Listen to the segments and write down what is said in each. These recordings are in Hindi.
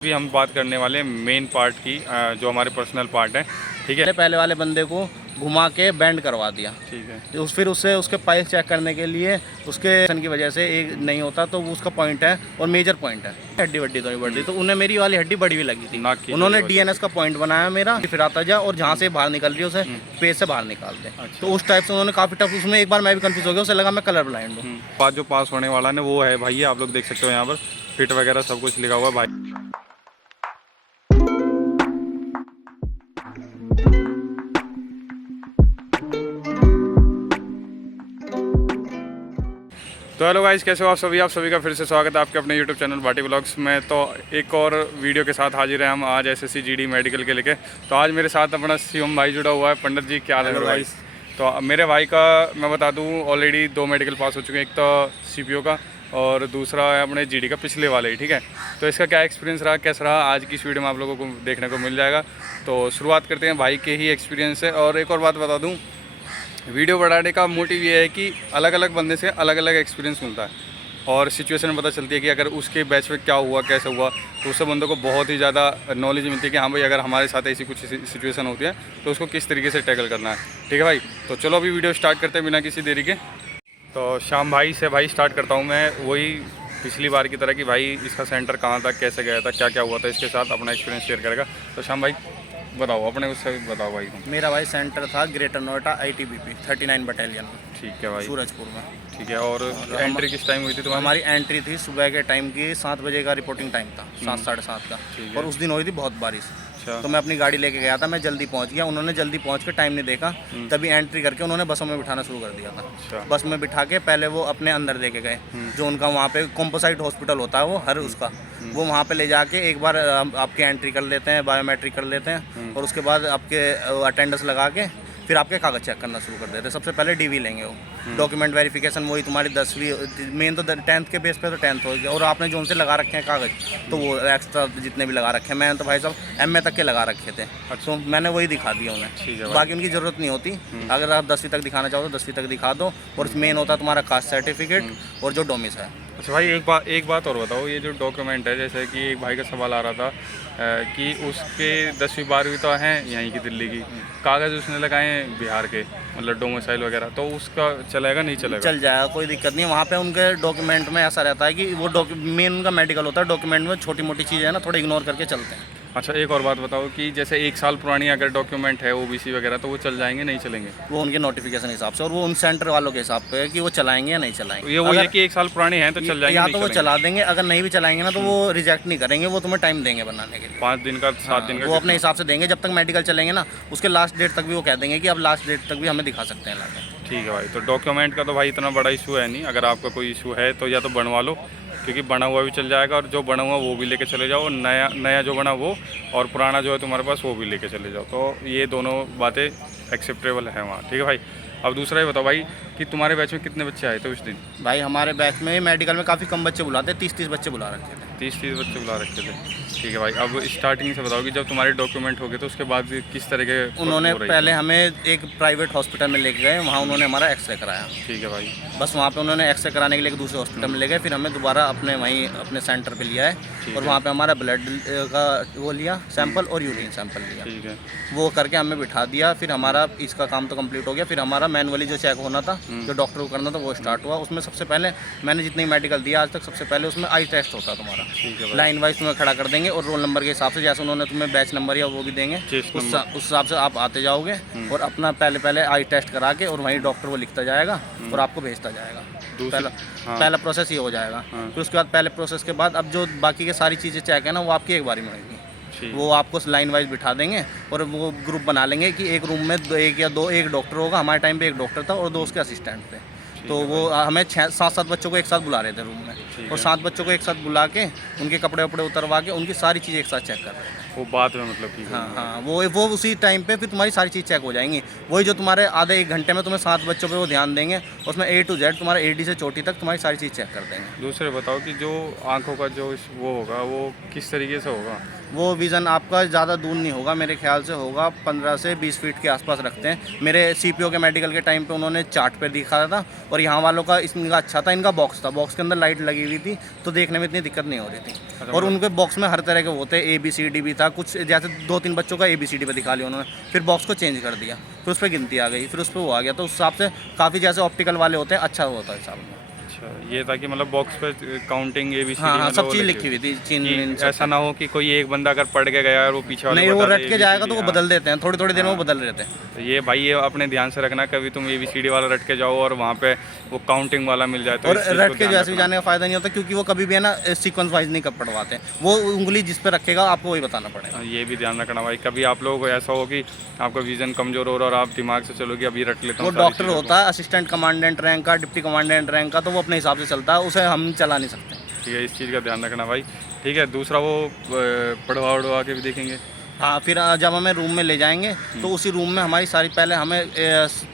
भी हम बात करने वाले हैं मेन पार्ट की, जो हमारे पर्सनल पार्ट है। ठीक है, पहले वाले बंदे को घुमा के बैंड करवा दिया। ठीक है। फिर उससे उसके पाइल चेक करने के लिए उसके की वजह से एक नहीं होता तो वो उसका पॉइंट है और मेजर पॉइंट है। हड्डी वड्डी तो नहीं बढ़ती, तो उन्हें मेरी वाली हड्डी बड़ी भी लगी थी। उन्होंने डीएनएस का पॉइंट बनाया मेरा, फिर आता जा और जहाँ से बाहर निकल रही है उसे पेट से बाहर निकाल दे। अच्छा। तो उस टाइप से उन्होंने काफ़ी टफ, उसमें एक बार मैं भी कंफ्यूज हो गया, उसे लगा मैं कलर ब्लाइंड हूँ। पास जो पास होने वाला है वो है भाई, आप लोग देख सकते हो यहाँ पर फिट वगैरह सब कुछ लिखा हुआ है भाई। तो हेलो गाइस, कैसे हो आप सभी? आप सभी का फिर से स्वागत है आपके अपने यूट्यूब चैनल भाटी व्लॉग्स में। तो एक और वीडियो के साथ हाजिर है हम आज एसएससी जीडी मेडिकल के लेके। तो आज मेरे साथ अपना शिवम भाई जुड़ा हुआ है। पंडित जी क्या हाल है भाई? तो मेरे भाई का मैं बता दूं ऑलरेडी 2 मेडिकल पास हो चुके हैं, एक तो सीपीओ का और दूसरा है अपने जीडी का पिछले वाले ही। ठीक है, तो इसका क्या एक्सपीरियंस रहा, कैसा रहा, आज की इस वीडियो में आप लोगों को देखने को मिल जाएगा। तो शुरुआत करते हैं भाई के ही एक्सपीरियंस से। और एक और बात बता दूँ, वीडियो बढ़ाने का मोटिव ये है कि अलग अलग बंदे से अलग अलग एक्सपीरियंस मिलता है और सिचुएशन पता चलती है कि अगर उसके बैच में क्या हुआ, कैसे हुआ, तो उससे बंदों को बहुत ही ज़्यादा नॉलेज मिलती है कि हाँ भाई अगर हमारे साथ ऐसी कुछ सिचुएशन होती है तो उसको किस तरीके से टैकल करना है। ठीक है भाई, तो चलो अभी वीडियो स्टार्ट करते हैं बिना किसी देरी के। तो श्याम भाई से भाई स्टार्ट करता हूँ मैं, वही पिछली बार की तरह कि भाई इसका सेंटर कहाँ था, कैसे गया था, क्या क्या हुआ था, इसके साथ अपना एक्सपीरियंस शेयर करेगा। तो श्याम भाई बताओ, अपने उससे बताओ भाई। मेरा भाई सेंटर था ग्रेटर नोएडा ITBP 39 बटालियन में। ठीक है भाई, सूरजपुर में। ठीक है। और एंट्री किस टाइम हुई थी तुम्हारी? हमारी एंट्री थी सुबह के टाइम की 7 बजे का रिपोर्टिंग टाइम था, 7 साढ़े 7 का। और उस दिन हुई थी बहुत बारिश। अच्छा। तो मैं अपनी गाड़ी लेके गया था, मैं जल्दी पहुंच गया, उन्होंने जल्दी पहुंच के टाइम नहीं देखा, तभी एंट्री करके उन्होंने बसों में बिठाना शुरू कर दिया था। अच्छा। बस में बिठा के पहले वो अपने अंदर लेके गए, जो उनका वहाँ पे कॉम्पोसाइट हॉस्पिटल होता है वो हर उसका, वो वहाँ पे ले जाके एक बार आपके एंट्री कर लेते हैं, बायोमेट्रिक कर लेते हैं, और उसके बाद आपके अटेंडेंस लगा के फिर आपके कागज़ चेक करना शुरू कर देते हैं। सबसे पहले डीवी लेंगे, वो डॉक्यूमेंट वेरिफिकेशन, वही तुम्हारी 10वीं मेन तो 10th के बेस पे तो 10th हो गया, और आपने जो उनसे लगा रखे हैं कागज़ तो वो एक्स्ट्रा जितने भी लगा रखे हैं, मैंने तो भाई साहब MA तक के लगा रखे थे। तो मैंने वही दिखा दिया उन्हें, बाकी उनकी ज़रूरत नहीं होती। अगर आप 10वीं तक दिखाना चाहो तो 10वीं तक दिखा दो, और मेन होता है तुम्हारा कास्ट सर्टिफिकेट और जो डोमिस है। अच्छा भाई, एक बात और बताओ, ये जो डॉक्यूमेंट है, जैसे कि एक भाई का सवाल आ रहा था कि उसके 10वीं 12वीं तो हैं यहीं की दिल्ली की, कागज़ उसने लगाए हैं बिहार के, मतलब डोमिसाइल वगैरह, तो उसका चलेगा नहीं चलेगा? चल जाएगा, कोई दिक्कत नहीं है। वहाँ पे उनके डॉक्यूमेंट में ऐसा रहता है कि वो मेन उनका मेडिकल होता है, डॉक्यूमेंट में छोटी मोटी चीज़ें है ना थोड़ा इग्नोर करके चलते हैं। अच्छा, एक और बात बताओ कि जैसे 1 साल पुरानी अगर डॉक्यूमेंट है OBC वगैरह, तो वो चल जाएंगे नहीं चलेंगे? वो उनके नोटिफिकेशन हिसाब से और वो उन सेंटर वालों के हिसाब पे है कि वो चलाएंगे या नहीं चलाएंगे। ये वो है कि 1 साल पुरानी है तो चल जाएंगे, या नहीं तो वो चलेंगे? चला देंगे, अगर नहीं भी चलाएंगे ना तो वो रिजेक्ट नहीं करेंगे, वो तुम्हें टाइम देंगे बनाने के लिए, 5 दिन का, 7 दिन का, वो अपने हिसाब से देंगे। जब तक मेडिकल चलेंगे ना उसके लास्ट डेट तक भी वो कह देंगे कि अब लास्ट डेट तक भी हमें दिखा सकते हैं लाके। ठीक है भाई, तो डॉक्यूमेंट का तो भाई इतना बड़ा इशू है नहीं। अगर आपका कोई इशू है तो या तो बनवा लो, क्योंकि बना हुआ भी चल जाएगा, और जो बना हुआ वो भी लेके चले जाओ, नया जो बना वो, और पुराना जो है तुम्हारे पास वो भी लेके चले जाओ। तो ये दोनों बातें एक्सेप्टेबल है वहाँ। ठीक है भाई, अब दूसरा ये बताओ भाई कि तुम्हारे बैच में कितने बच्चे आए थे उस दिन? भाई हमारे बैच में मेडिकल में काफ़ी कम बच्चे बुलाते, 30 बच्चे बुला रखे थे। 30 बच्चे बुला रखे थे। ठीक है भाई, अब स्टार्टिंग से बताओ कि जब तुम्हारे डॉक्यूमेंट हो गए तो उसके बाद किस तरह के? उन्होंने पहले हमें एक प्राइवेट हॉस्पिटल में लेके गए, वहाँ उन्होंने हमारा एक्सरे कराया। ठीक है भाई, बस वहाँ पे उन्होंने एक्सरे कराने के लिए एक दूसरे हॉस्पिटल में ले गए, फिर हमें दोबारा अपने सेंटर पे लिया है, और वहाँ पे हमारा ब्लड का वो लिया सैंपल और यूरिन सैंपल लिया। ठीक है, वो करके हमें बिठा दिया, फिर हमारा इसका काम तो कंप्लीट हो गया। फिर हमारा मैनुअली जो चेक होना था, जो डॉक्टर को करना था, वो स्टार्ट हुआ। उसमें सबसे पहले मैंने जितनी मेडिकल दिया आज तक, सबसे पहले उसमें आई टेस्ट होता तुम्हारा। लाइन वाइज तुम्हें खड़ा कर देंगे और रोल नंबर के हिसाब से, जैसे उन्होंने तुम्हें बैच नंबर या वो भी देंगे, उस हिसाब से आप आते जाओगे और अपना पहले आई टेस्ट करा के, और वहीं डॉक्टर वो लिखता जाएगा और आपको भेजता जाएगा। पहला प्रोसेस ये हो जाएगा। फिर उसके बाद पहले प्रोसेस के बाद अब जो बाकी के सारी चीज़ें चेक है ना, वो आपकी एक बारी में होगी। वो आपको लाइन वाइज बिठा देंगे और वो ग्रुप बना लेंगे कि एक रूम में एक डॉक्टर होगा। हमारे टाइम पे एक डॉक्टर था और 2 उसके असिस्टेंट थे। तो वो हमें 6-7 बच्चों को एक साथ बुला रहे थे रूम में, और 7 बच्चों को एक साथ बुला के उनके कपड़े वपड़े उतरवा के उनकी सारी चीज़ें एक साथ चेक कर रहे थे। वो बाद में मतलब कि हाँ, वो उसी टाइम पे फिर तुम्हारी सारी चीज़ चेक हो जाएंगी। वही जो तुम्हारे आधे 1 घंटे में तुम्हें 7 बच्चों पे वो ध्यान देंगे, उसमें A to Z तुम्हारा AD से चोटी तक तुम्हारी सारी चीज़ चेक कर देंगे। दूसरे बताओ कि जो आंखों का जो वो होगा वो किस तरीके से होगा? वो विज़न आपका ज़्यादा दूर नहीं होगा, मेरे ख्याल से होगा 15 से 20 फीट के आसपास रखते हैं। मेरे सीपीओ के मेडिकल के टाइम पे उन्होंने चार्ट पे दिखाया था, और यहाँ वालों का इनका अच्छा था, इनका बॉक्स था, बॉक्स के अंदर लाइट लगी हुई थी, तो देखने में इतनी दिक्कत नहीं हो रही थी। और उनके बॉक्स में हर तरह के होते, ABCD भी था, कुछ जैसे 2-3 बच्चों का ABCD पे दिखा लिया उन्होंने, फिर बॉक्स को चेंज कर दिया, फिर उस पर गिनती आ गई, फिर उस पर वो आ गया। तो उस हिसाब से काफ़ी जैसे ऑप्टिकल वाले होते हैं, अच्छा होता है हिसाब में। अच्छा, ये था कि मतलब बॉक्स पे काउंटिंग ABCD हाँ, मतलब सब वो चीज़ लगी लिखी हुई थी, चीन वीन सब। ऐसा ना हो कि कोई एक बंदा अगर पढ़ के गया और वो पीछे वाले नहीं, वो बता रट दे के जाएगा तो वो ABCD, बदल देते हैं, थोड़ी थोड़ी देर में वो बदल देते हैं। तो ये भाई ये अपने ध्यान से रखना, कभी तुम ABCD वाला रट के जाओ और वहाँ पे वो काउंटिंग वाला मिल जाए तो और इस चीज़ को रट के ध्यान जैसे भी रखना। जाने का फ़ायदा नहीं होता, क्योंकि वो कभी भी है ना सीक्वेंस वाइज नहीं पढ़वाते हैं, वो उंगली जिस पे रखेगा आपको वही बताना पड़ेगा। ये भी ध्यान रखना भाई, कभी आप लोगों को ऐसा हो कि आपका विजन कमजोर हो रहा है और आप दिमाग से चलो कि अभी रट लेता वो हूँ सारी डॉक्टर चीज़ों को। होता है असिस्टेंट कमांडेंट रैंक का, डिप्टी कमांडेंट रैंक का, तो वो अपने हिसाब से चलता है, उसे हम चला नहीं सकते। ठीक है, इस चीज़ का ध्यान रखना भाई। ठीक है, दूसरा वो पढ़वा उड़वा के भी देखेंगे। हाँ, फिर जब हमें रूम में ले जाएंगे तो उसी रूम में हमारी सारी, पहले हमें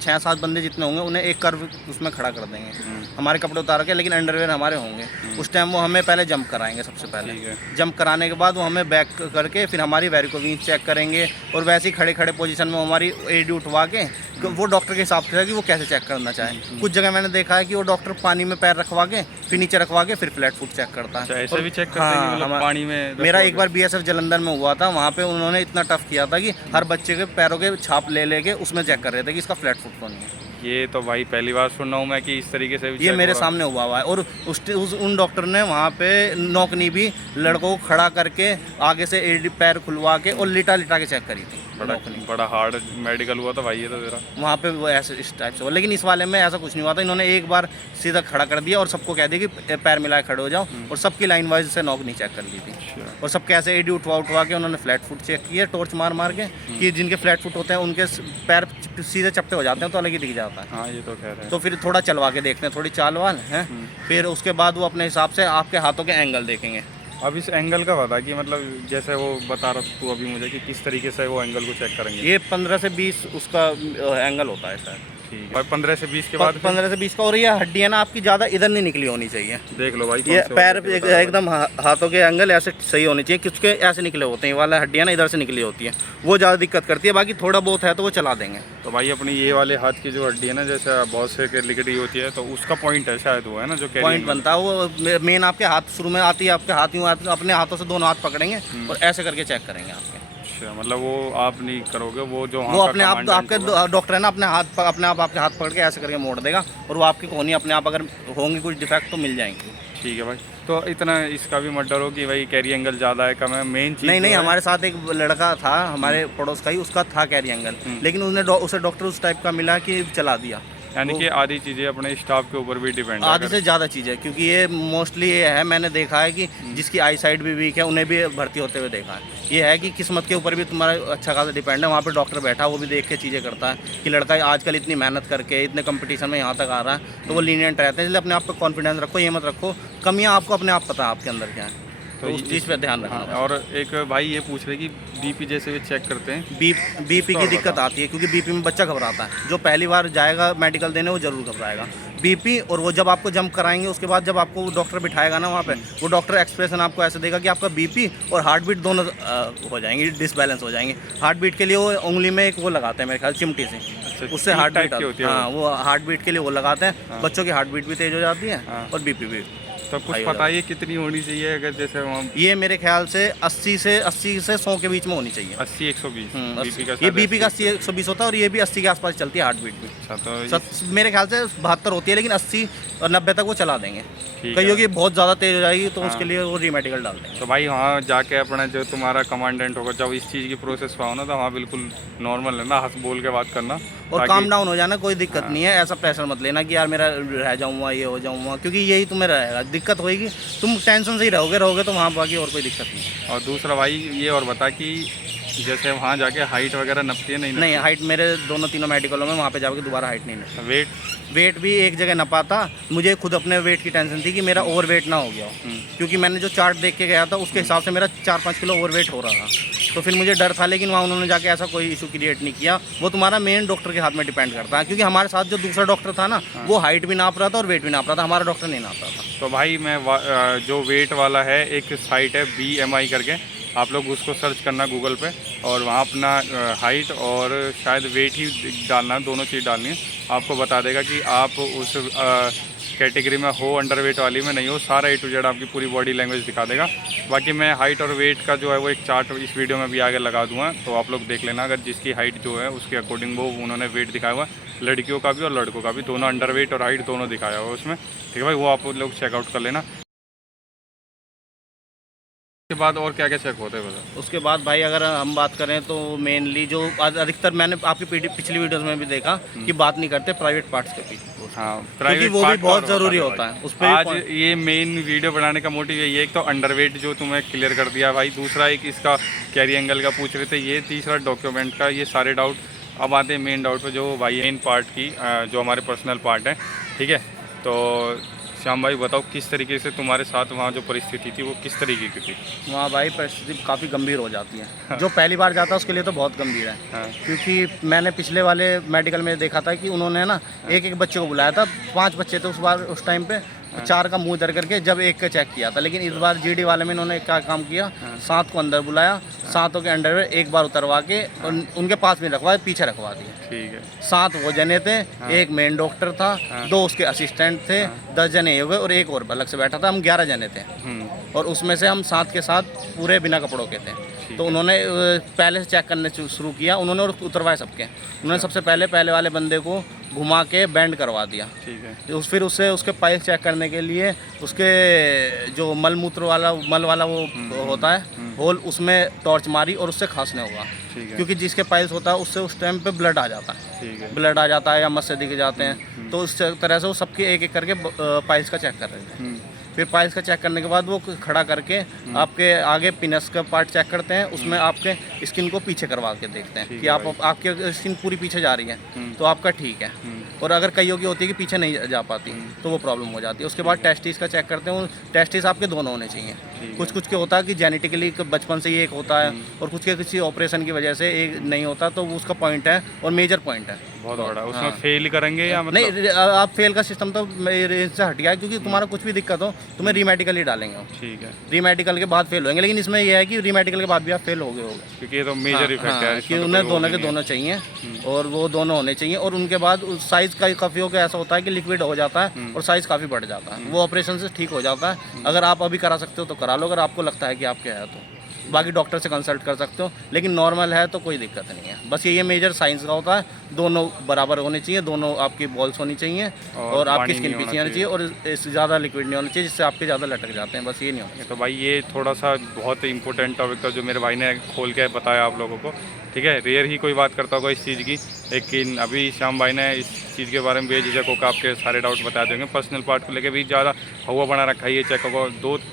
6-7 बंदे जितने होंगे उन्हें एक कर्व उसमें खड़ा कर देंगे, हमारे कपड़े उतार के, लेकिन अंडरवेयर हमारे होंगे। उस टाइम वो हमें पहले जंप कराएंगे सबसे पहले। ठीक है। जंप कराने के बाद वो हमें बैक करके फिर हमारी वेरिकोविंस चेक करेंगे, और वैसे ही खड़े खड़े पोजीशन में हमारी AD उठवा के, वो डॉक्टर के हिसाब से है कि वो कैसे चेक करना चाहे। कुछ जगह मैंने देखा है कि वो डॉक्टर पानी में पैर रखवा के फिर नीचे रखवा के फिर फ्लैट फुट चेक करता अच्छा, है। ऐसे भी चेक करते हैं कि मतलब पानी में मेरा एक बार BSF जलंधर में हुआ था, वहाँ पे उन्होंने इतना टफ किया था कि हर बच्चे के पैरों के छाप ले लेके उसमें चेक कर रहे थे कि इसका फ्लैट फुट तो नहीं है। ये तो भाई पहली बार सुन रहा हूँ मैं कि इस तरीके से भी ये check मेरे हो रहा है। सामने हुआ हुआ है, और उन डॉक्टर ने वहाँ पे नौकनी भी लड़कों को खड़ा करके आगे से AD पैर खुलवा के और लिटा लिटा के चेक करी थी। बड़ा हार्ड मेडिकल हुआ था भाई ये तो तेरा। वहाँ पे वो ऐसे इस टाइप से हुआ, लेकिन इस वाले में ऐसा कुछ नहीं हुआ था। इन्होंने एक बार सीधा खड़ा कर दिया और सबको कह दिया कि पैर मिला के खड़े हो जाओ, और सबकी लाइन वाइज से नौकनी चेक कर ली थी। और सबके ऐसे AD उठवा के उन्होंने फ्लैट फुट चेक किए, टॉर्च मार के, कि जिनके फ्लैट फुट होते हैं उनके पैर सीधे चपटे हो जाते हैं तो अलग ही दिख जाता है। हाँ, ये तो कह रहे हैं। तो फिर थोड़ा चलवा के देखते हैं, थोड़ी चाल वाल है, फिर उसके बाद वो अपने हिसाब से आपके हाथों के एंगल देखेंगे। अब इस एंगल का बता कि मतलब जैसे वो बता रहा तू अभी मुझे कि किस तरीके से वो एंगल को चेक करेंगे। ये 15 से 20 उसका एंगल होता है शायद। ठीक है, और 15 से 20 के बाद 15 से 20 का। और ये हड्डी है ना आपकी ज़्यादा इधर नहीं निकली होनी चाहिए। देख लो भाई, ये कौन से पैर वाले के बता रहा एकदम हाथों के एंगल ऐसे सही होने चाहिए, किसके ऐसे निकले होते हैं, ये वाला हड्डियाँ ना इधर से निकली होती है, वो ज़्यादा दिक्कत करती है। बाकी थोड़ा बहुत है तो वो चला देंगे। तो भाई अपनी ये वाले हाथ की जो हड्डी है ना, जैसे बहुत से के लिकड़ी होती है, तो उसका पॉइंट है शायद वो, है ना, जो पॉइंट बनता है वो मेन आपके हाथ शुरू में आती है, आपके हाथ यूँ अपने हाथों से दोनों हाथ पकड़ेंगे और ऐसे करके चेक करेंगे आपके। अच्छा, मतलब वो आप नहीं करोगे, वो जो वो अपने आप आपके डॉक्टर है ना अपने आप आपके हाथ पकड़ के ऐसे करके मोड़ देगा, और वो आपकी कोहनी अपने आप अगर होंगी कुछ डिफेक्ट तो मिल जाएंगी। ठीक है भाई। तो इतना इसका भी मत डरो कि भाई कैरी एंगल ज़्यादा है कम है, मेन चीज़ नहीं, हमारे साथ एक लड़का था हमारे पड़ोस का ही, उसका था कैरी एंगल, लेकिन उसे डॉक्टर उस टाइप का मिला कि चला दिया। यानी कि आधी चीज़ें अपने स्टाफ के ऊपर भी डिपेंड है। आधी से ज़्यादा चीज़ है, क्योंकि ये मोस्टली ये है, मैंने देखा है कि जिसकी आई साइड भी वीक है उन्हें भी भर्ती होते हुए देखा है। ये है कि किस्मत के ऊपर भी तुम्हारा अच्छा खासा डिपेंड है। वहाँ पे डॉक्टर बैठा, वो भी देख के चीज़ें करता है कि लड़का आजकल इतनी मेहनत करके इतने कंपटीशन में यहाँ तक आ रहा है, तो वो लीनियंट रहते हैं। इसलिए अपने आप पे कॉन्फिडेंस रखो, ये मत रखो कमियाँ आपको अपने आप पता है आपके अंदर क्या है, तो उस चीज़ पे ध्यान रखना। हाँ, और एक भाई ये पूछ रहे कि BP जैसे भी चेक करते हैं, बीपी की दिक्कत आती है, क्योंकि बीपी में बच्चा घबराता है। जो पहली बार जाएगा मेडिकल देने वो जरूर घबराएगा। बीपी, और वो जब आपको जंप कराएंगे उसके बाद जब आपको वो डॉक्टर बिठाएगा ना वहाँ पे, वो डॉक्टर एक्सप्रेशन आपको ऐसे देगा कि आपका बीपी और हार्ट बीट दोनों हो जाएंगे, डिसबैलेंस हो जाएंगे। हार्ट बीट के लिए वो उंगली में एक वो लगाते हैं मेरे ख्याल चिमटी से, अच्छा, उससे हार्ट टाइप बीट की होती है हाँ, वो हार्ट बीट के लिए वो लगाते हैं। हाँ। बच्चों की हार्ट बीट भी तेज हो जाती है हाँ। और बीपी भी। तो कुछ बताइए कितनी होनी चाहिए, अगर जैसे हम ये मेरे ख्याल से 80 से 100 के बीच में होनी चाहिए। 80-120 बीपी का ये बीपी का 80-120 होता है, और ये भी 80 के आसपास चलती है हार्ट बीट भी। अच्छा, तो मेरे ख्याल से 72 होती है, लेकिन 80 और 90 तक वो चला देंगे। ठीक कहीं है। होगी बहुत ज़्यादा तेज हो जाएगी तो हाँ। उसके लिए वो रीमेडिकल डाल देंगे। तो भाई वहाँ जाके अपना जो तुम्हारा कमांडेंट होगा, जब इस चीज़ की प्रोसेस पे हो ना, तो वहाँ बिल्कुल नॉर्मल है ना, हंस बोल के बात करना और काम डाउन हो जाना, कोई दिक्कत नहीं है। ऐसा प्रेशर मत लेना कि यार मेरा रह जाऊँगा, ये हो जाऊँगा, क्योंकि यही तुम्हें रहेगा, दिक्कत होगी, तुम टेंशन से ही रहोगे तो वहाँ बाकी और कोई दिक्कत नहीं है। और दूसरा भाई ये और बता कि जैसे वहाँ जाके हाइट वगैरह नपती है नहीं, हाइट मेरे दोनों तीनों मेडिकलों में वहाँ पे जाके दोबारा हाइट नहीं नपी। वेट भी एक जगह नपा था। मुझे खुद अपने वेट की टेंशन थी कि मेरा ओवर वेट ना हो गया हो, क्योंकि मैंने जो चार्ट देख के गया था उसके हिसाब से मेरा 4-5 किलो ओवर वेट हो रहा था, तो फिर मुझे डर था। लेकिन वहाँ उन्होंने जाके ऐसा कोई इशू क्रिएट नहीं किया। वो तुम्हारा मेन डॉक्टर के हाथ में डिपेंड करता है, क्योंकि हमारे साथ जो दूसरा डॉक्टर था ना, वो हाइट भी नाप रहा था और वेट भी नाप रहा था, हमारा डॉक्टर नहीं नाप रहा था। तो भाई मैं जो वेट वाला है, एक साइट है BMI करके, आप लोग उसको सर्च करना गूगल पे और वहाँ अपना हाइट और शायद वेट ही डालना है, दोनों चीज़ डालनी है। आपको बता देगा कि आप उस कैटेगरी में हो, अंडर वेट वाली में नहीं हो। सारा A to Z आपकी पूरी बॉडी लैंग्वेज दिखा देगा। बाकी मैं हाइट और वेट का जो है वो एक चार्ट इस वीडियो में भी आगे लगा दूंगा, तो आप लोग देख लेना। अगर जिसकी हाइट जो है उसके अकॉर्डिंग वो उन्होंने वेट दिखाया हुआ है, लड़कियों का भी और लड़कों का भी, दोनों अंडर वेट और हाइट दोनों दिखाया हुआ है उसमें। ठीक है भाई, वो आप लोग चेकआउट कर लेना। उसके बाद और क्या क्या चेक होते हैं बता। उसके बाद भाई अगर हम बात करें तो मेनली जो अधिकतर मैंने आपकी पिछली वीडियोस में भी देखा कि बात नहीं करते प्राइवेट पार्ट्स के पीछे। हाँ, क्योंकि वो भी बहुत ज़रूरी होता है उस पर। आज ये मेन वीडियो बनाने का मोटिव यही है, एक तो अंडरवेट जो तुम्हें क्लियर कर दिया भाई, दूसरा एक इसका कैरी एंगल का पूछ रहे थे ये, तीसरा डॉक्यूमेंट का, ये सारे डाउट। अब आते हैं मेन डाउट पे जो भाई मेन पार्ट की, जो हमारे पर्सनल पार्ट है। ठीक है, तो श्याम भाई बताओ किस तरीके से तुम्हारे साथ वहाँ जो परिस्थिति थी वो किस तरीके की थी? वहाँ भाई परिस्थिति काफ़ी गंभीर हो जाती है। जो पहली बार जाता है उसके लिए तो बहुत गंभीर है। हाँ। क्योंकि मैंने पिछले वाले मेडिकल में देखा था कि उन्होंने ना एक बच्चे को बुलाया था, 5 बच्चे थे उस टाइम पे, 4 का मुंह दर करके जब एक का चेक किया था। लेकिन इस बार GD वाले में इन्होंने क्या काम किया, 7 को अंदर बुलाया, 7 के अंडरवेयर एक बार उतरवा के उनके पास में रखवाए, पीछे रखवा दिया। ठीक है, 7 वो जने थे, एक मेन डॉक्टर था, 2 उसके असिस्टेंट थे, 10 जने हो गए और एक और अलग से बैठा था। हम 11 जने थे और उसमें से हम 7 के 7 पूरे बिना कपड़ों के थे। तो उन्होंने पहले से चेक करने शुरू किया, उन्होंने उतरवाए सबके। उन्होंने सबसे पहले वाले बंदे को घुमा के बैंड करवा दिया। ठीक है, फिर उससे उसके पाइल्स चेक करने के लिए उसके जो मल वाला वो होता है होल, उसमें टॉर्च मारी और उससे खांसने होगा। क्योंकि जिसके पाइल्स होता है उससे उस टाइम पे ब्लड आ जाता है। ठीक है, ब्लड आ जाता है या मस्से दिख जाते हैं। तो उस तरह से वो सबके एक एक करके पाइल्स का चेक कर रहे थे। फिर पाइल्स का चेक करने के बाद वो खड़ा करके आपके आगे पिनस का पार्ट चेक करते हैं, उसमें आपके स्किन को पीछे करवा के देखते हैं कि आपकी स्किन पूरी पीछे जा रही है तो आपका ठीक है। और अगर कईयों की होती है कि पीछे नहीं जा पाती तो वो प्रॉब्लम हो जाती है। उसके बाद टेस्टिस का चेक करते हैं, वो टेस्टिस आपके दोनों होने चाहिए। कुछ के होता है कि जेनेटिकली बचपन से ही एक होता है और कुछ के किसी ऑपरेशन की वजह से एक नहीं होता, तो वो उसका पॉइंट है और मेजर पॉइंट है बहुत बड़ा। उसमें फेल करेंगे या मतलब? नहीं, आप फेल का सिस्टम तो मेरे से हट गया है, क्योंकि तुम्हारा कुछ भी दिक्कत हो तुम्हें रीमेडिकल ही डालेंगे। ठीक है, रीमेडिकल के बाद फेल होंगे। लेकिन इसमें यह है कि रीमेडिकल के बाद भी आप फेल हो गए होगे, क्योंकि ये तो मेजर इफेक्ट है कि उन्हें दोनों के दोनों चाहिए और वो दोनों होने चाहिए। और उनके बाद साइज़ का काफ़ी हो गया, ऐसा होता है कि लिक्विड हो जाता है और साइज़ काफ़ी बढ़ जाता है, वो ऑपरेशन से ठीक हो जाता है। अगर आप अभी करा सकते हो तो करा लो, अगर आपको लगता है कि आपके है तो। बाकी डॉक्टर से कंसल्ट कर सकते हो, लेकिन नॉर्मल है तो कोई दिक्कत नहीं है। बस ये मेजर साइंस का होता है, दोनों बराबर होने चाहिए, दोनों आपकी बॉल्स होनी चाहिए और आपकी स्किन पीछे होनी चाहिए और इससे ज़्यादा लिक्विड नहीं होना चाहिए जिससे आपके ज़्यादा लटक जाते हैं। बस ये नहीं होना चाहिए। तो भाई ये थोड़ा सा बहुत इंपॉर्टेंट टॉपिक था जो मेरे भाई ने खोल के बताया आप लोगों को। ठीक है, रेयर ही कोई बात करता होगा इस चीज़ की, लेकिन अभी श्याम भाई ने इस चीज़ के बारे में बेझिझक होकर आपके सारे डाउट बता देंगे। पर्सनल पार्ट को लेकर भी ज़्यादा हवा बना रखा है, ये चेक होगा।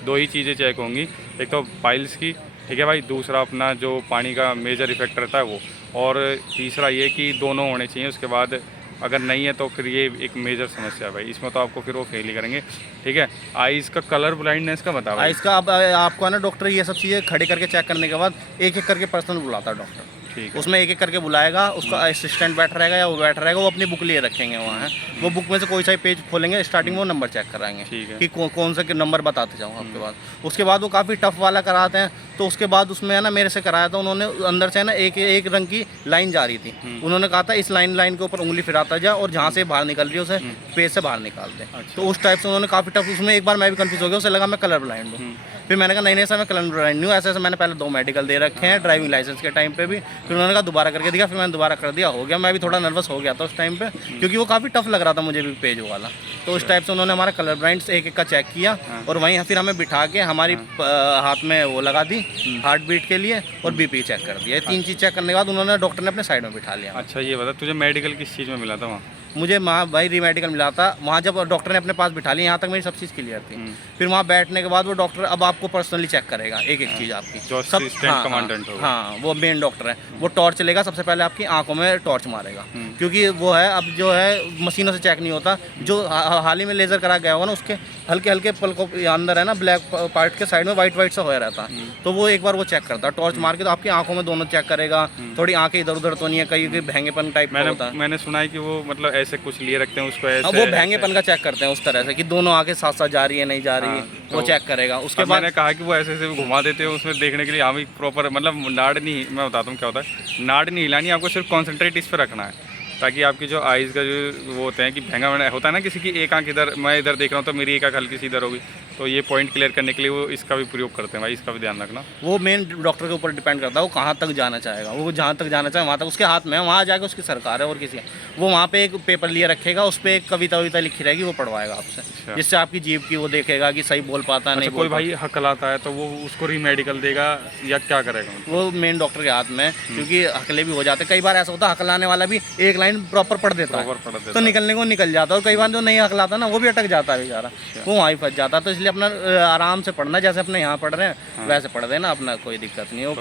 दो ही चीज़ें चेक होंगी, एक तो पाइल्स की, ठीक है भाई, दूसरा अपना जो पानी का मेजर इफेक्ट रहता है वो, और तीसरा ये कि दोनों होने चाहिए। उसके बाद अगर नहीं है तो फिर ये एक मेजर समस्या है भाई, इसमें तो आपको फिर वो फेल ही करेंगे। ठीक है, आइज़ का कलर ब्लाइंडनेस का बताओ। आइज़ का अब आपको है ना, डॉक्टर ये सब चीज़ें खड़े करके चेक करने के बाद एक एक करके पर्सन बुलाता है डॉक्टर। ठीक, उसमें एक एक करके बुलाएगा, उसका असिस्टेंट बैठ रहेगा या वो बैठ रहेगा, वो अपनी बुक लिए रखेंगे वहाँ है। वो बुक में से कोई सा पेज खोलेंगे, स्टार्टिंग में वो नंबर चेक कराएंगे कि कौन सा नंबर बताते जाऊँ आपके बाद। उसके बाद वो काफ़ी टफ वाला कराते हैं, तो उसके बाद उसमें है ना, मेरे से कराया था उन्होंने, अंदर से है ना एक रंग की लाइन जा रही थी। उन्होंने कहा था इस लाइन के ऊपर उंगली फिराता जा और जहाँ से बाहर निकल रही है उसे पेज से बाहर निकाल दे। तो उस टाइप से उन्होंने काफ़ी टफ, उसमें एक बार मैं भी कंफ्यूज हो गया, उसे लगा मैं कलर ब्लाइंड हूँ। फिर मैंने कहा नहीं सर मैं कलर ब्लाइंड नहीं हूँ, ऐसे मैंने पहले 2 मेडिकल दे रखे हैं ड्राइविंग लाइसेंस के टाइम पे भी। फिर उन्होंने कहा दोबारा करके दिखा, फिर मैंने दोबारा कर दिया, हो गया। मैं भी थोड़ा नर्वस हो गया था उस टाइम पे, क्योंकि वो काफ़ी टफ लग रहा था मुझे भी पेज वाला। तो उस टाइप से उन्होंने हमारा कलर ब्लाइंड्स एक एक का चेक किया और वहीं फिर हमें बिठा के हमारी हाथ में वो लगा दी हार्ट बीट के लिए और BP चेक कर दिया। 3 चीज़ चेक करने के बाद उन्होंने डॉक्टर ने अपने साइड में बिठा लिया। अच्छा ये बता, तुझे मेडिकल किस चीज़ में मिला था वहाँ? मुझे वहाँ भाई रीमेडिकल मिला था। वहाँ जब डॉक्टर ने अपने पास बिठा लिया, यहाँ तक मेरी सब चीज़ क्लियर थी। फिर वहाँ बैठने के बाद वो डॉक्टर अब आपको पर्सनली चेक करेगा एक एक चीज़ आपकी, जो सब कमांडेंट होगा। हाँ, वो मेन डॉक्टर है। वो टॉर्च लेगा, सबसे पहले आपकी आंखों में टॉर्च मारेगा, क्योंकि वो है अब जो है मशीनों से चेक नहीं होता। जो हाल ही में लेज़र करा गया होगा ना, उसके हल्के हल्के पलकों अंदर है ना, ब्लैक पार्ट के साइड में वाइट सा होया रहता है, तो वो एक बार वो चेक करता है टॉर्च मार के। तो आपकी आंखों में दोनों चेक करेगा, थोड़ी आंखें इधर उधर तो नहीं है, कहीं भैंगेपन टाइप में होता है। मैंने सुना है कि वो मतलब ऐसे कुछ लिए रखते हैं उसको हाँ, ऐसे वो भैंगेपन का चेक करते हैं उस तरह से कि दोनों आंखें साथ साथ जा रही है नहीं जा रही है, वो तो चेक करेगा। उसके अब बाद मैंने कहा कि वो ऐसे ऐसे घुमा देते हैं उसमें देखने के लिए, हाँ भाई प्रॉपर मतलब नाड़ नहीं, मैं बताता हूँ क्या होता है, नाड़ नहीं हिलानी, आपको सिर्फ कॉन्सेंट्रेट इस पर रखना है ताकि आपकी जो आइज़ का जो वो होते हैं कि भैंगा होता है ना, किसी की एक आंख इधर, मैं इधर देख रहा हूँ तो मेरी एक आंख हल्की सी इधर होगी, तो ये पॉइंट क्लियर करने के लिए वो इसका भी प्रयोग करते हैं भाई, इसका भी ध्यान रखना। वो मेन डॉक्टर के ऊपर डिपेंड करता है वो कहाँ तक जाना चाहेगा, वो जहाँ तक जाना चाहे वहाँ तक उसके हाथ में है, वहाँ जाके उसकी सरकार है और किसी है। वो वहाँ पे एक पेपर लिए रखेगा, उस पर एक कविता वविता लिखी रहेगी, वो पढ़वाएगा आपसे, जिससे आपकी जीभ की वो देखेगा कि सही बोल पाता है नहीं कोई बोल भाई हकलाता है तो वो उसको रीमेडिकल देगा या क्या करेगा? वो मेन डॉक्टर के हाथ में है, क्योंकि हकले भी हो जाते हैं। कई बार ऐसा होता है हकलाने वाला भी एक लाइन प्रॉपर पढ़ देता है प्रॉपर पढ़ देता तो निकलने को निकल जाता है, और कई बार जो नहीं हकलाता ना वो भी अटक जाता है बेचारा, वो वहीं फंस जाता है। तो इसलिए अपना आराम से पढ़ना, जैसे अपने यहाँ पढ़ रहे हैं वैसे पढ़ देना, अपना कोई दिक्कत नहीं है। वो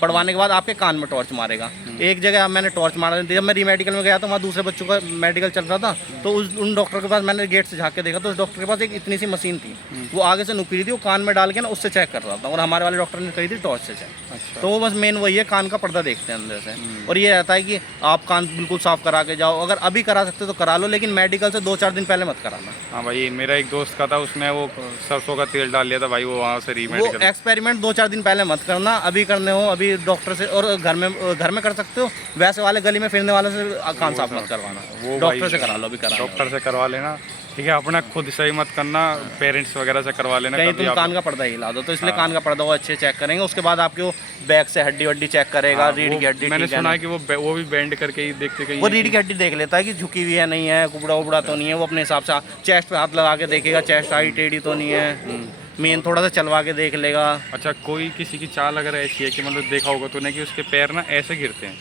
पढ़वाने के बाद आपके कान में टॉर्च मारेगा। एक जगह मैंने टॉर्च मारा थी, जब मैं रीमेडिकल में गया तो वहाँ दूसरे बच्चों का मेडिकल चल रहा था, तो उन डॉक्टर के पास मैंने गेट से झाँक के देखा तो उस डॉक्टर के पास एक इतनी सी मशीन थी, वो आगे से नुकीली थी, वो कान में डाल के ना उससे चेक कर रहा था, और हमारे वाले डॉक्टर ने कही थी टॉर्च से चेक। अच्छा। तो वो बस मेन वही है, कान का पर्दा देखते हैं अंदर से। और ये रहता है कि आप कान बिल्कुल साफ करा के जाओ, अगर अभी करा सकते तो करा लो, लेकिन मेडिकल से 2-4 दिन पहले मत कराना। हाँ भाई, मेरा एक दोस्त का था, उसने वो सरसों का तेल डाल लिया था भाई, वो वहाँ से वो रीमेडिकल। एक्सपेरिमेंट 2-4 दिन पहले मत करना, अभी करने हो अभी डॉक्टर से, और घर में कर सकते हो, वैसे वाले गली में फिरने वाले से कान साफ मत करवाना, वो डॉक्टर से करा लो, अभी करा डॉक्टर से करवा लेना, ठीक है। अपना खुद सही मत करना, पेरेंट्स वगैरह से करवा लेना। कहीं कभी तुम कान का पर्दा ही ला दो, तो इसलिए कान का पर्दा वो अच्छे चेक करेंगे। उसके बाद आपके वो बैक से हड्डी वड्डी चेक करेगा, रीढ़ की हड्डी। मैंने सुना है कि वो भी बेंड करके ही देखते कहीं, वो रीढ़ की हड्डी देख लेता है कि झुकी हुई है नहीं है, कुबड़ा उबड़ा तो नहीं है, वो अपने हिसाब से चेस्ट पे हाथ लगा के देखेगा, चेस्ट हाइट टेढ़ी तो नहीं है, मेन थोड़ा सा चलवा के देख लेगा। अच्छा, कोई किसी की चाल अगर ऐसी है कि मतलब देखा होगा तूने कि उसके पैर ना ऐसे गिरते हैं,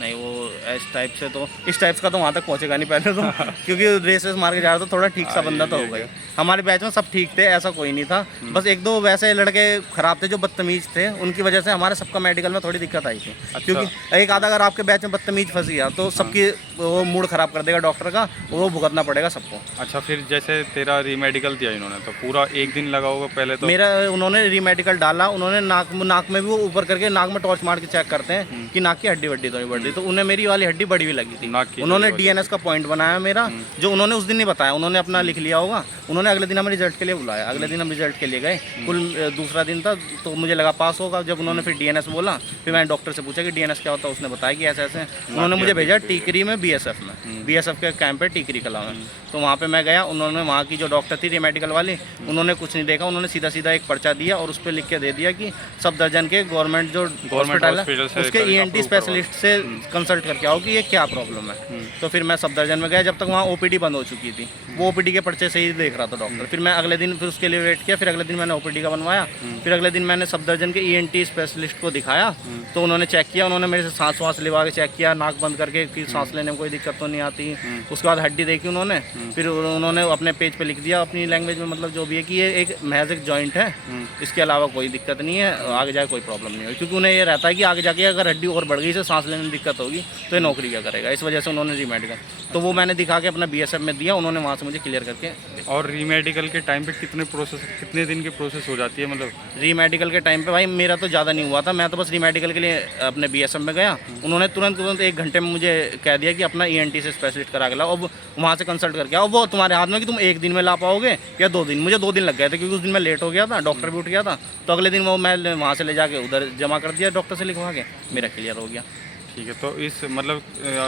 नहीं वो इस टाइप से तो इस टाइप का तो वहाँ तक पहुँचेगा नहीं पहले तो क्योंकि रेस मार के जा रहा था, थोड़ा ठीक सा बंदा तो होगा ही। हमारे बैच में सब ठीक थे, ऐसा कोई नहीं था, बस एक दो वैसे लड़के खराब थे जो बदतमीज थे, उनकी वजह से हमारे सबका मेडिकल में थोड़ी दिक्कत आई थी। क्योंकि एक आधा अगर आपके बैच में बदतमीज फंस गया तो सबकी वो मूड खराब कर देगा डॉक्टर का, वो भुगतना पड़ेगा सबको। अच्छा, फिर जैसे तेरा रीमेडिकल दिया इन्होंने तो पूरा एक दिन लगा होगा पहले तो? मेरा उन्होंने रीमेडिकल डाला, उन्होंने नाक में भी वो ऊपर करके नाक में टॉर्च मार के चेक करते हैं कि नाक की हड्डी वड्डी तो नहीं बढ़ रही, तो उन्हें मेरी वाली हड्डी बड़ी हुई लगी थी। उन्होंने डीएनएस का पॉइंट बनाया मेरा, जो उन्होंने उस दिन नहीं बताया, उन्होंने अपना लिख लिया होगा। उन्होंने अगले दिन हमें रिजल्ट के लिए बुलाया, अगले दिन हम रिजल्ट के लिए गए, कुल दूसरा दिन था, तो मुझे लगा पास होगा। जब उन्होंने फिर डीएनएस बोला, फिर मैंने डॉक्टर से पूछा कि डीएनएस क्या होता है, उसने बताया कि ऐसे ऐसे। उन्होंने मुझे भेजा टीकरी में बीएसएफ में, बीएसएफ के कैंप पे टीकरी कला में, तो वहाँ पे मैं गया। उन्होंने वहाँ की जो डॉक्टर थी रीमेडिकल वाली, उन्होंने कुछ नहीं देखा, उन्होंने सीधा सीधा एक पर्चा दिया और उस पर लिख के दे दिया कि सब दर्जन के गवर्नमेंट जो हॉस्पिटल है उसके ईएनटी स्पेशलिस्ट से कंसल्ट करके आओ कि ये क्या प्रॉब्लम है। तो फिर मैं सब दर्जन में गया, जब तक वहाँ ओपीडी बंद हो चुकी थी, वो ओपीडी के पर्चे से ही देख रहा था डॉक्टर। फिर मैं अगले दिन फिर उसके लिए वेट किया, फिर अगले दिन मैंने ओपीडी का बनवाया, फिर अगले दिन मैंने सब दर्जन के ईएनटी स्पेशलिस्ट को दिखाया, तो उन्होंने चेक किया, उन्होंने मेरे से सांस वाँस लिवा के चेक किया, नाक बंद करके कि सांस लेने में कोई दिक्कत तो नहीं आती। उसके बाद हड्डी देखी उन्होंने, फिर उन्होंने अपने पेज पे लिख दिया अपनी लैंग्वेज में, मतलब जो भी है कि ये एक महज एक जॉइंट है, इसके अलावा कोई दिक्कत नहीं है, आगे जाके कोई प्रॉब्लम नहीं होगी। क्योंकि उन्हें ये रहता है कि आगे जाके अगर हड्डी और बढ़ गई से सांस लेने में दिक्कत होगी तो ये नौकरी क्या करेगा, इस वजह से उन्होंने रीमेडिकल, तो वो मैंने दिखा के अपना बीएसएफ में दिया, उन्होंने वहाँ से मुझे क्लियर करके। और रीमेडिकल के टाइम पे कितने दिन की प्रोसेस हो जाती है मतलब? रीमेडिकल के टाइम पे भाई मेरा तो ज़्यादा नहीं हुआ था, मैं तो बस रीमेडिकल के लिए अपने बीएसएफ में गया, उन्होंने तुरंत 1 घंटे में मुझे कह दिया कि अपना ईएनटी से स्पेशलिस्ट करा के लाओ, अब वहाँ से कंसल्ट करके आओ, वो तुम्हारे हाथ में कि तुम 1 दिन में ला पाओगे या 2 दिन। मुझे 2 दिन लग गए थे क्योंकि उस दिन मैं लेट हो गया था, डॉक्टर भी उठ गया था, तो अगले दिन वो मैं वहाँ से ले जाके उधर जमा कर दिया डॉक्टर से लिखवा के, मेरा क्लियर हो गया। ठीक है, तो इस मतलब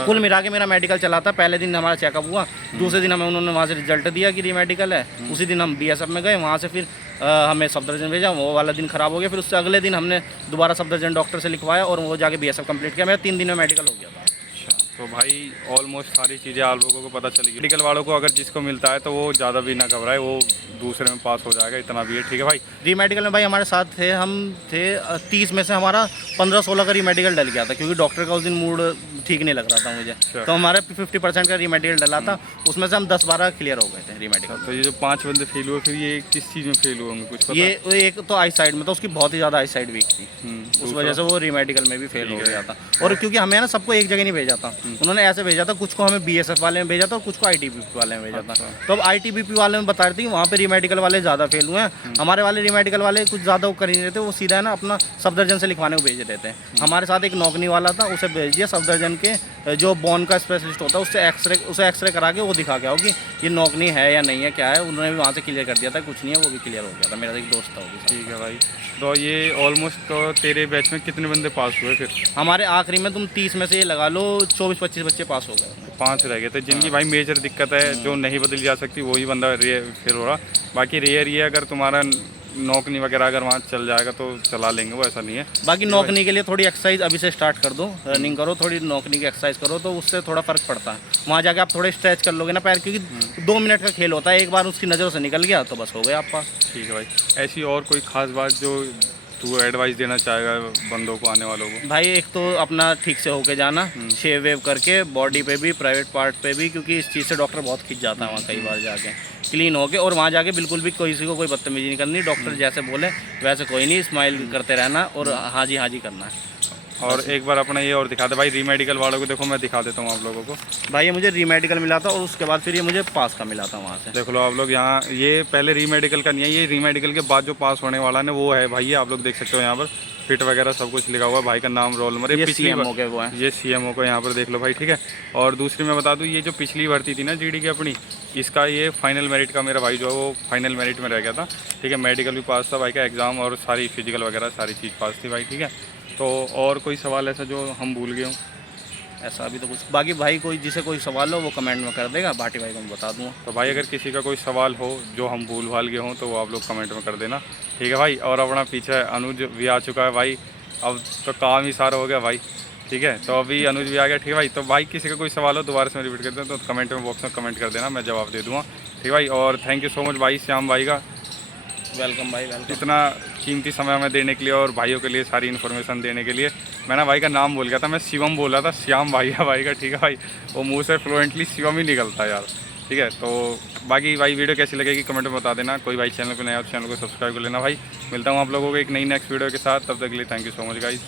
कुल मिला के मेरा मेडिकल चला था। पहले दिन हमारा चेकअप हुआ, दूसरे दिन हमें उन्होंने वहाँ से रिजल्ट दिया कि रीमेडिकल है, उसी दिन हम बीएसएफ में गए, वहाँ से फिर हमें सफदरजंग भेजा, वो वाला दिन ख़राब हो गया, फिर उससे अगले दिन हमने दोबारा सफदरजंग डॉक्टर से लिखवाया और वो जाके बीएसएफ कंप्लीट किया। मेरा 3 दिन में मेडिकल हो गया था। तो भाई ऑलमोस्ट सारी चीज़ें आप लोगों को पता चली गई। मेडिकल वालों को अगर जिसको मिलता है तो वो ज़्यादा भी ना घबराए, वो दूसरे में पास हो जाएगा, इतना भी है। ठीक है भाई, रीमेडिकल में भाई हमारे साथ थे, हम थे 30 में से हमारा 15-16 का रीमेडिकल डल गया था, क्योंकि डॉक्टर का उस दिन मूड ठीक नहीं लग रहा था मुझे, तो हमारे 50% का रीमेडिकल डला था, उसमें से हम 10-12 क्लियर हो गए थे रीमेडिकल। तो ये जो 5 बंदे फेल हुए, फिर ये किस चीज़ में फेल हुए होंगे कुछ पता? ये एक तो आई साइड में था, उसकी बहुत ही ज़्यादा आई साइड वीक थी, उस वजह से वो रीमेडिकल में भी फेल हो गया था। और क्योंकि हमें ना सबको एक जगह नहीं भेजा था, उन्होंने ऐसे भेजा था, कुछ को हमें BSF वाले में भेजा था और कुछ को ITBP वाले में भेजा था। तो अब ITBP वाले में बता रहे थे कि वहाँ पे रीमेडिकल वाले ज़्यादा फेल हुए हैं, हमारे वाले रीमेडिकल वाले कुछ ज़्यादा वो कर ही नहीं रहे थे, वो सीधा है ना अपना सफदरजंग से लिखवाने को भेज रहे थे। हमारे साथ एक नौकनी वाला था, उसे भेज दिया सफदरजंग के जो बोन का स्पेशलिस्ट होता है, उसे एक्सरे करा के वो दिखा के आओ कि ये नौकनी है या नहीं है, क्या है। उन्होंने भी वहाँ से क्लियर कर दिया था, कुछ नहीं है, वो भी क्लियर हो गया था। मेरा एक दोस्त था वो भी। ठीक है भाई। तो ये ऑलमोस्ट तो तेरे बैच में कितने बंदे पास हुए फिर? हमारे आखिरी में तुम 30 में से ये लगा लो 24-25 बच्चे पास हो गए। 5 रह गए थे जिनकी भाई मेजर दिक्कत है, जो नहीं बदली जा सकती, वही बंदा फिर हो रहा। बाकी रेयर ये है, अगर तुम्हारा नौकनी वगैरह अगर वहाँ चल जाएगा तो चला लेंगे, वो ऐसा नहीं है। बाकी नौकनी के लिए थोड़ी एक्सरसाइज अभी से स्टार्ट कर दो, रनिंग करो, थोड़ी नौकनी की एक्सरसाइज करो, तो उससे थोड़ा फ़र्क पड़ता है। वहाँ जाके आप थोड़े स्ट्रेच कर लोगे ना पैर, क्योंकि 2 मिनट का खेल होता है, एक बार उसकी नज़रों से निकल गया तो बस हो गया आप पास। ठीक है भाई। ऐसी और कोई ख़ास बात जो तू एडवाइस देना चाहेगा बंदों को, आने वालों को? भाई एक तो अपना ठीक से होके जाना, शेव वेव करके, बॉडी पे भी, प्राइवेट पार्ट पे भी, क्योंकि इस चीज़ से डॉक्टर बहुत खिंच जाता है वहाँ कई बार जाके। क्लीन होके, और वहाँ जाके बिल्कुल भी किसी को कोई बदतमीजी नहीं करनी, डॉक्टर जैसे बोले वैसे कोई नहीं, स्माइल करते रहना और हाँ जी करना है। और एक बार अपना ये और दिखा दे भाई, रीमेडिकल वालों को देखो, मैं दिखा देता हूँ आप लोगों को। भाई ये मुझे रीमेडिकल मिला था और उसके बाद फिर ये मुझे पास का मिला था वहाँ से। देख लो आप लोग, यहाँ ये पहले रीमेडिकल का नहीं है, ये रीमेडिकल के बाद जो पास होने वाला है वो है भाई। ये आप लोग देख सकते हो यहाँ पर फिट वगैरह सब कुछ लिखा हुआ है, भाई का नाम, रोल नंबर। ये CMO के वो है, ये CMO को यहाँ पर देख लो भाई, ठीक है। और दूसरी मैं बता दूँ, ये जो पिछली भर्ती थी ना GD की अपनी, इसका ये फाइनल मेरिट का मेरा भाई जो है वो फाइनल मेरिट में रह गया था, ठीक है। मेडिकल भी पास था भाई का, एग्ज़ाम और सारी फिजिकल वगैरह सारी चीज़ पास थी भाई, ठीक है। तो और कोई सवाल ऐसा जो हम भूल गए हों? ऐसा अभी तो कुछ। बाकी भाई कोई जिसे कोई सवाल हो वो कमेंट में कर देगा, भाटी भाई को मैं बता दूँगा। तो भाई अगर किसी का कोई सवाल हो जो हम भूल भाल गए हों तो वो आप लोग कमेंट में कर देना, ठीक है भाई। और अपना पीछे अनुज भी आ चुका है भाई, अब तो काम ही सारा हो गया भाई, ठीक है। तो अभी अनुज भी आ गया, ठीक है भाई। तो भाई किसी का कोई सवाल हो दोबारा से मैं रिपीट करता हूँ, तो कमेंट में बॉक्स में कमेंट कर देना, मैं जवाब दे दूँगा, ठीक भाई। और थैंक यू सो मच भाई श्याम भाई का, वेलकम भाई, वेलकम। इतना कीमती समय हमें देने के लिए और भाइयों के लिए सारी इन्फॉर्मेशन देने के लिए। मैं ना भाई का नाम भूल गया था, मैं शिवम बोल रहा था, श्याम भाई है भाई का, ठीक है भाई। वो मुंह से फ्लुएंटली शिवम ही निकलता है यार, ठीक है। तो बाकी भाई वीडियो कैसी लगेगी कमेंट में बता देना। कोई भाई चैनल पर नया हो तो चैनल को सब्सक्राइब कर लेना भाई। मिलता हूँ आप लोगों को एक नई नेक्स्ट वीडियो के साथ, तब तक के लिए thank you so much guys.